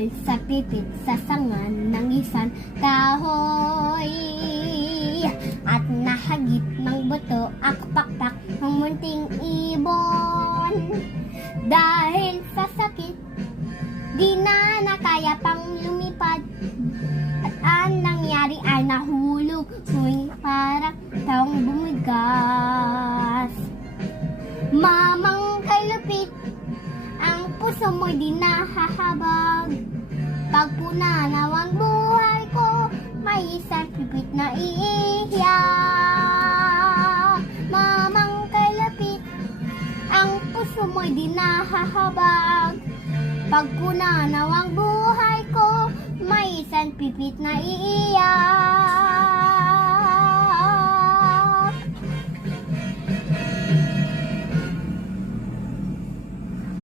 bukol sa pipit sa sangan ng isang kahoy. At nahagip ng buto akpakpak ng munting ibon. Dahil sa sakit, di na nakaya pang lumipad. At ang nangyari ay nahulog, ngunit parang taong bumigas. Mamang kay Lupit, ang puso mo'y di nahahabag. Pagpunanaw ang buhay ko, may isang pipit na iiyak. Mamang kay Lupit, ang puso mo'y di nahahabag. Pagpunanaw ang buhay ko, may isang pipit na iiyak.